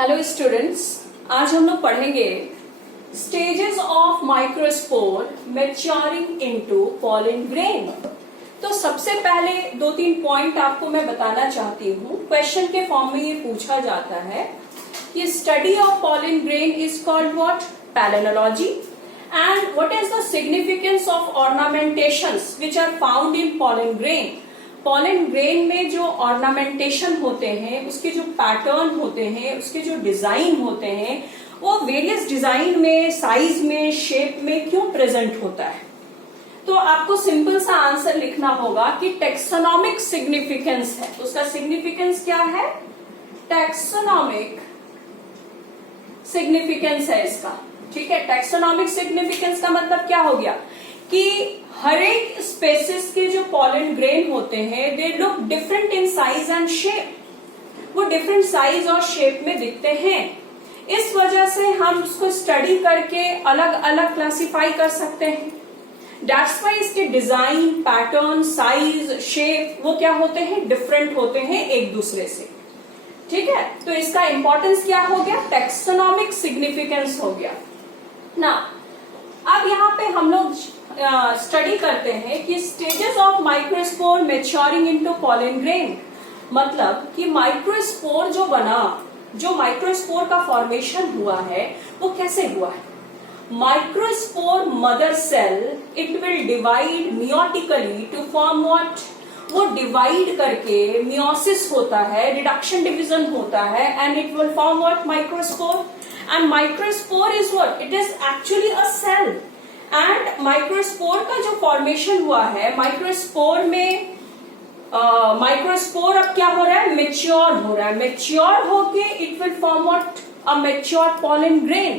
Hello students, आज हम लोग पढ़ेंगे stages of microspore maturing into pollen grain. तो सबसे पहले दो तीन पॉइंट आपको मैं बताना चाहती हूँ। क्वेश्चन के फॉर्म में ये पूछा जाता है कि study of pollen grain is called what? Palynology. And what is the significance of ornamentations which are found in pollen grain. Pollen grain में जो ऑर्नामेंटेशन होते हैं, उसके जो पैटर्न होते हैं, उसके जो डिजाइन होते हैं, वो वेरियस डिजाइन में, साइज में, शेप में क्यों प्रेजेंट होता है। तो आपको सिंपल सा आंसर लिखना होगा कि टेक्सोनॉमिक सिग्निफिकेंस है। उसका सिग्निफिकेंस क्या है? टेक्सोनॉमिक सिग्निफिकेंस है इसका। ठीक है, टेक्सोनॉमिक सिग्निफिकेंस का मतलब क्या हो गया कि हर एक स्पेसिस के जो पॉलन ग्रेन होते हैं, they look different in size and shape. वो डिफरेंट साइज और शेप में दिखते हैं। इस वजह से हम उसको स्टडी करके अलग अलग क्लासिफाई कर सकते हैं। दैट्स वाई इसके डिजाइन, पैटर्न, साइज, शेप वो क्या होते हैं? डिफरेंट होते हैं एक दूसरे से। ठीक है, तो इसका इंपॉर्टेंस क्या हो गया? टेक्सोनॉमिक सिग्निफिकेंस हो गया ना। अब यहाँ पे हम लोग स्टडी करते हैं कि stages of microspore maturing into pollen grain. मतलब कि माइक्रोस्पोर जो बना, जो माइक्रोस्पोर का फॉर्मेशन हुआ है, वो कैसे हुआ है? Microspore mother cell it will divide meiotically to form what? वो डिवाइड करके मियोसिस होता है, रिडक्शन डिवीजन होता है, and it will form what? Microspore. And microspore is what? It is actually a cell. And microspore का जो formation हुआ है, माइक्रोस्पोर में माइक्रोस्पोर अब क्या हो रहा है? मेच्योर हो रहा है। मेच्योर होके it will form what? A mature pollen grain.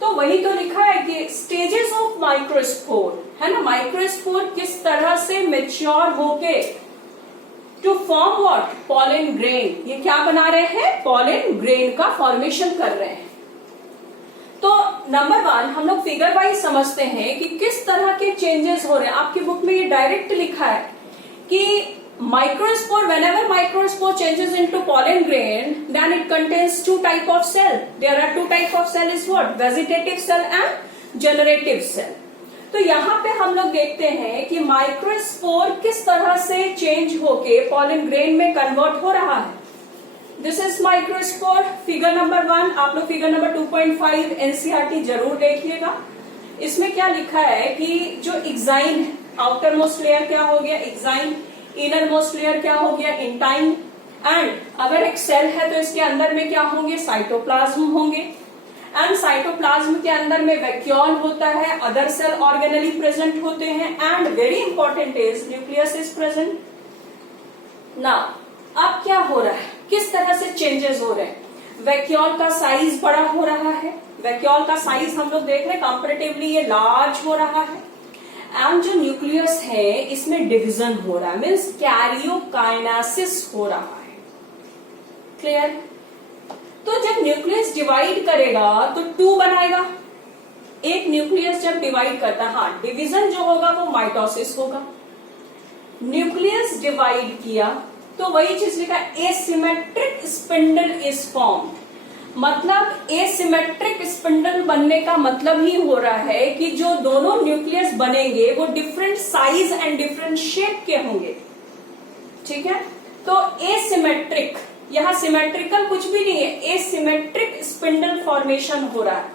तो वही तो लिखा है कि स्टेजेस ऑफ माइक्रोस्पोर, है ना। माइक्रोस्पोर किस तरह से मेच्योर होके to form what? Pollen grain. ये क्या बना रहे हैं? पॉलन ग्रेन का फॉर्मेशन कर रहे हैं। तो नंबर 1 हम लोग फिगर वाइज समझते हैं कि किस तरह के चेंजेस हो रहे हैं। आपकी बुक में ये डायरेक्ट लिखा है कि microspore, whenever microspore changes into pollen grain, then it contains two type of cell. There are two type of cell is what? Vegetative cell and generative cell. तो यहाँ पे हम लोग देखते हैं कि माइक्रोस्पोर किस तरह से चेंज होके पॉलन ग्रेन में कन्वर्ट हो रहा है। This is microspore. Figure number 1, आप लोग फिगर नंबर 2.5 एनसीईआरटी जरूर देखिएगा। इसमें क्या लिखा है कि जो एक्साइन, आउटर मोस्ट लेयर क्या हो गया? एक्साइन। इनर मोस्ट लेयर क्या हो गया? इंटाइन। एंड अगर एक सेल है तो इसके अंदर में क्या होंगे? साइटोप्लाज्म होंगे। एंड साइटोप्लाज्म के अंदर में वैक्यूल होता है, अदर सेल ऑर्गेनली प्रेजेंट होते हैं, and very important is nucleus is present. Now अब क्या हो रहा है? किस तरह से चेंजेस हो रहे हैं? वैक्यूल का साइज बड़ा हो रहा है। वैक्यूल का साइज हम लोग देख रहे हैं कंपैरेटिवली ये लार्ज हो रहा है। एंड जो न्यूक्लियस है इसमें डिवीजन हो रहा है, मीन्स कैरियोकाइनेसिस हो रहा है। क्लियर? तो जब न्यूक्लियस डिवाइड करेगा तो 2 बनाएगा। एक न्यूक्लियस जब डिवाइड करता है, हाँ, डिवीजन जो होगा वो माइटोसिस होगा। न्यूक्लियस डिवाइड किया तो वही चीज लिखा, एसिमेट्रिक स्पिंडल इज फॉर्म। मतलब एसिमेट्रिक स्पिंडल बनने का मतलब ही हो रहा है कि जो दोनों न्यूक्लियस बनेंगे वो different size and different shape के होंगे। ठीक है, तो एसिमेट्रिक, यहां सिमेट्रिकल कुछ भी नहीं है, एसिमेट्रिक स्पिंडल फॉर्मेशन हो रहा है।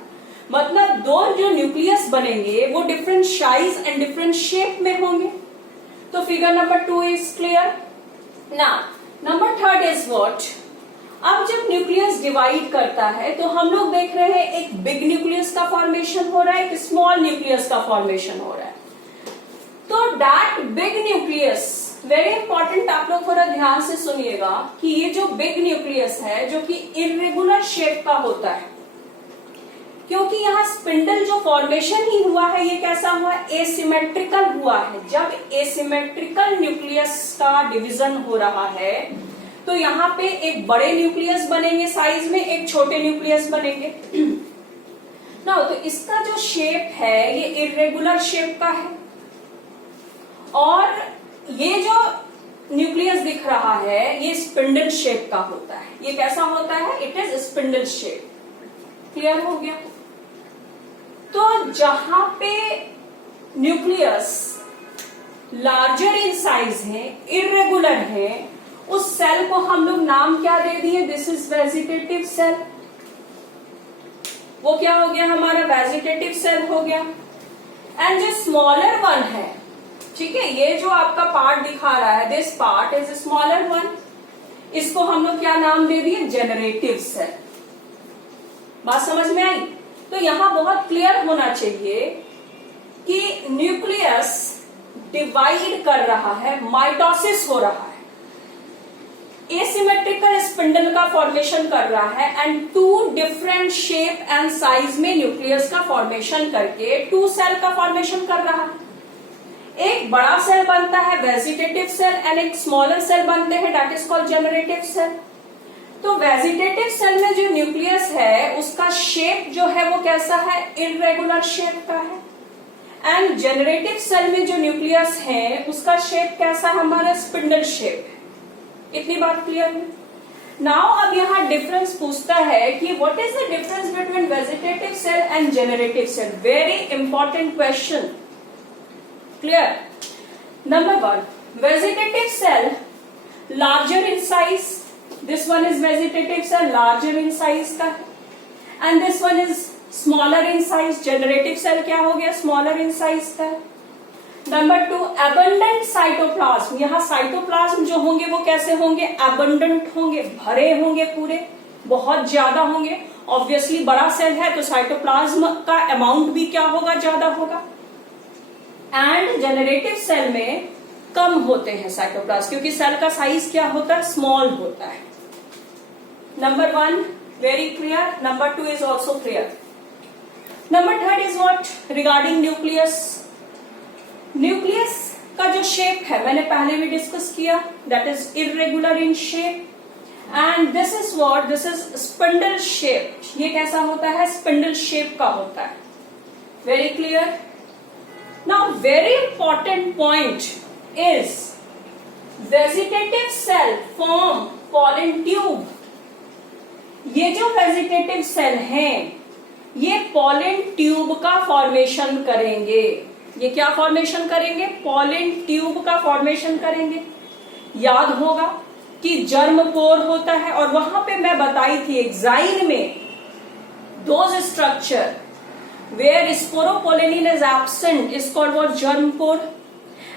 मतलब दो जो न्यूक्लियस बनेंगे वो different size and different shape में होंगे। तो फिगर नंबर 2 इज क्लियर ना। Number 3 is what? अब जब न्यूक्लियस डिवाइड करता है तो हम लोग देख रहे हैं एक बिग न्यूक्लियस का फॉर्मेशन हो रहा है, एक स्मॉल न्यूक्लियस का फॉर्मेशन हो रहा है। तो that big nucleus, very important, आप लोग थोड़ा ध्यान से सुनिएगा कि ये जो बिग न्यूक्लियस है जो कि इरेगुलर शेप का होता है, क्योंकि यहाँ स्पिंडल जो फॉर्मेशन ही हुआ है ये कैसा हुआ? एसिमेट्रिकल हुआ है। जब एसिमेट्रिकल न्यूक्लियस का डिवीजन हो रहा है तो यहाँ पे एक बड़े न्यूक्लियस बनेंगे साइज में, एक छोटे न्यूक्लियस बनेंगे ना। तो इसका जो शेप है ये इरेगुलर शेप का है, और ये जो न्यूक्लियस दिख रहा है ये स्पिंडल शेप का होता है। ये कैसा होता है? It is spindle shape. Clear हो गया? तो जहां पे न्यूक्लियस लार्जर इन साइज है, इरेगुलर है, उस सेल को हम लोग नाम क्या दे दिए? This is vegetative cell. वो क्या हो गया? हमारा वेजिटेटिव सेल हो गया। एंड जो स्मॉलर वन है, ठीक है, ये जो आपका पार्ट दिखा रहा है, this part is smaller one, इसको हम लोग क्या नाम दे दिए? Generative cell. बात समझ में आई? तो यहां बहुत क्लियर होना चाहिए कि न्यूक्लियस डिवाइड कर रहा है, माइटोसिस हो रहा है, एसिमेट्रिकल स्पिंडल का फॉर्मेशन कर रहा है, and two different shape and size में न्यूक्लियस का फॉर्मेशन करके टू सेल का फॉर्मेशन कर रहा है। एक बड़ा सेल बनता है वेजिटेटिव सेल एंड एक स्मॉलर सेल बनते हैं, that is called generative cell. तो वेजिटेटिव सेल में जो न्यूक्लियस है उसका शेप जो है वो कैसा है? इरेगुलर शेप का है। एंड जनरेटिव सेल में जो न्यूक्लियस है उसका शेप कैसा है? हमारा स्पिंडल शेप है। इतनी बात क्लियर है? नाउ अब यहाँ डिफरेंस पूछता है कि what is the difference between vegetative cell and generative cell? Very important question. Clear? Number one, vegetative cell larger in size, this one is vegetative cell, larger in size का, and this one is smaller in size. Generative cell क्या हो गया? Smaller in size का। Number two, abundant cytoplasm. यहाँ cytoplasm जो होंगे वो कैसे होंगे? एबंडेंट होंगे, भरे होंगे, पूरे बहुत ज्यादा होंगे। ऑब्वियसली बड़ा सेल है तो साइटोप्लाज्म का अमाउंट भी क्या होगा? ज्यादा होगा। एंड जनरेटिव सेल में कम होते हैं साइटोप्लाज्म, क्योंकि सेल का साइज क्या होता है? स्मॉल होता है। Number one very clear, number two is also clear. Number third is what? Regarding nucleus. Nucleus का जो शेप है मैंने पहले भी डिस्कस किया, that is irregular in shape, and this is what? This is spindle shape. ये कैसा होता है? स्पिंडल शेप का होता है। Very clear? Now very important point is vegetative cell form pollen tube. ये जो वेजिटेटिव सेल हैं ये पॉलन ट्यूब का फॉर्मेशन करेंगे। ये क्या फॉर्मेशन करेंगे? पॉलन ट्यूब का फॉर्मेशन करेंगे। याद होगा कि जर्म पोर होता है, और वहां पे मैं बताई थी एग्जाइन में those structure where sporopollenin is absent is called what? Germ pore,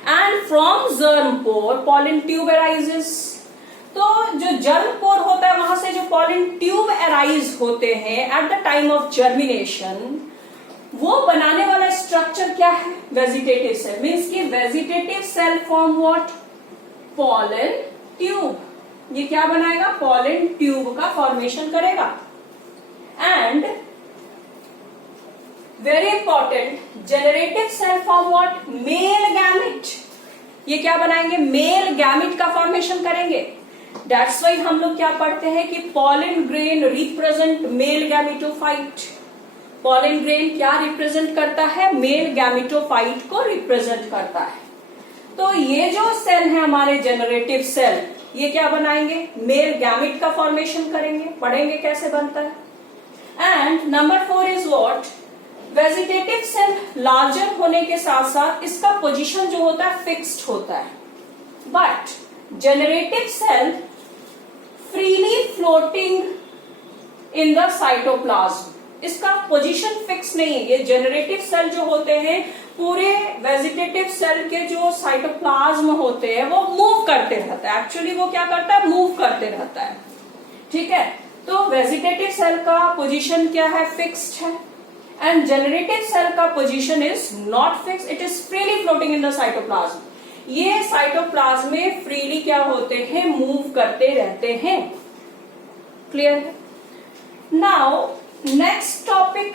and from germ pore pollen tube arises. तो जो जर्म पोर होता है वहां से जो पॉलन ट्यूब अराइज होते हैं at the time of germination, वो बनाने वाला स्ट्रक्चर क्या है? Vegetative cell. मीन्स की vegetative cell form what? Pollen tube. ये क्या बनाएगा? पॉलन ट्यूब का फॉर्मेशन करेगा। And very important, generative cell form what? Male gamete. ये क्या बनाएंगे? मेल गैमेट का फॉर्मेशन करेंगे। दैट्स वाई हम लोग क्या पढ़ते हैं कि pollen grain represent male gametophyte. Pollen grain क्या रिप्रेजेंट करता है? मेल गैमेटोफाइट को रिप्रेजेंट करता है। तो ये जो सेल है हमारे जनरेटिव सेल, ये क्या बनाएंगे? मेल गैमेट का फॉर्मेशन करेंगे। पढ़ेंगे कैसे बनता है। And number four is what? Vegetative cell larger होने के साथ साथ इसका पोजीशन जो होता है फिक्स्ड होता है, but generative cell freely floating in the cytoplasm. इसका पोजीशन फिक्स नहीं है। ये जनरेटिव सेल जो होते हैं पूरे वेजिटेटिव सेल के जो साइटोप्लाज्म होते हैं वो मूव करते रहता है। एक्चुअली वो क्या करता है? मूव करते रहता है। ठीक है, तो वेजिटेटिव सेल का पोजीशन क्या है? फिक्स्ड है, एंड जनरेटिव सेल का position is not fix, it is freely floating in the cytoplasm. ये साइटोप्लाज्म में फ्रीली क्या होते हैं? मूव करते रहते हैं। क्लियर है? नाउ नेक्स्ट टॉपिक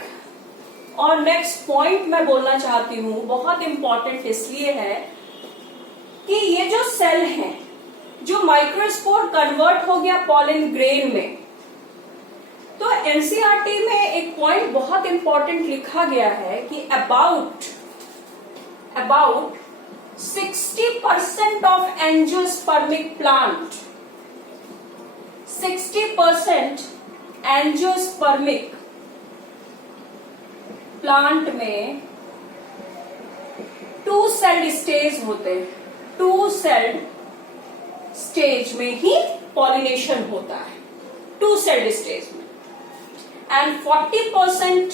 और नेक्स्ट पॉइंट मैं बोलना चाहती हूं, बहुत इंपॉर्टेंट इसलिए है कि ये जो सेल है जो माइक्रोस्पोर कन्वर्ट हो गया पॉलन ग्रेन में, तो एनसीईआरटी में एक पॉइंट बहुत इंपॉर्टेंट लिखा गया है कि about 60% of angiospermic plant, 60% angiospermic plant में 2 सेल्ड स्टेज होते हैं, 2 सेल्ड स्टेज में ही पॉलिनेशन होता है, 2 सेल्ड स्टेज में। एंड 40%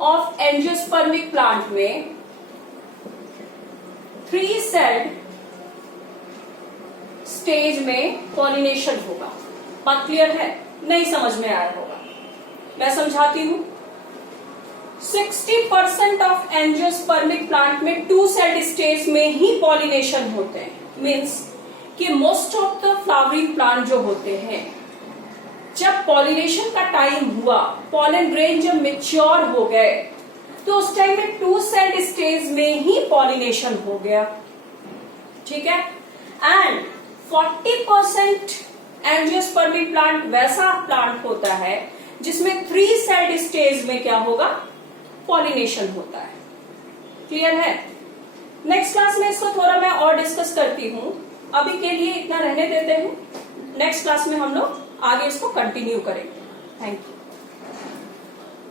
ऑफ एंजियोस्पर्मिक प्लांट में 3 सेल्ड स्टेज में पॉलिनेशन होगा। बात क्लियर है? नहीं समझ में आया होगा, मैं समझाती हूं। 60% ऑफ एंजियोस्पर्मिक प्लांट में 2 सेल्ड स्टेज में ही पॉलिनेशन होते हैं। मीन्स कि most of the flowering plant जो होते हैं, जब पॉलिनेशन का टाइम हुआ, पॉलन ग्रेन जब मेच्योर हो गए, तो उस टाइम में 2 सेल्ड स्टेज में ही पॉलिनेशन हो गया। ठीक है। एंड 40% एंजियोस्पर्मिक प्लांट वैसा प्लांट होता है जिसमें 3 सेल्ड स्टेज में क्या होगा? पॉलिनेशन होता है। क्लियर है? नेक्स्ट क्लास में इसको थोड़ा मैं और डिस्कस करती हूं, अभी के लिए इतना रहने देते हैं। नेक्स्ट क्लास में हम लोग आगे इसको कंटिन्यू करेंगे। Thank you.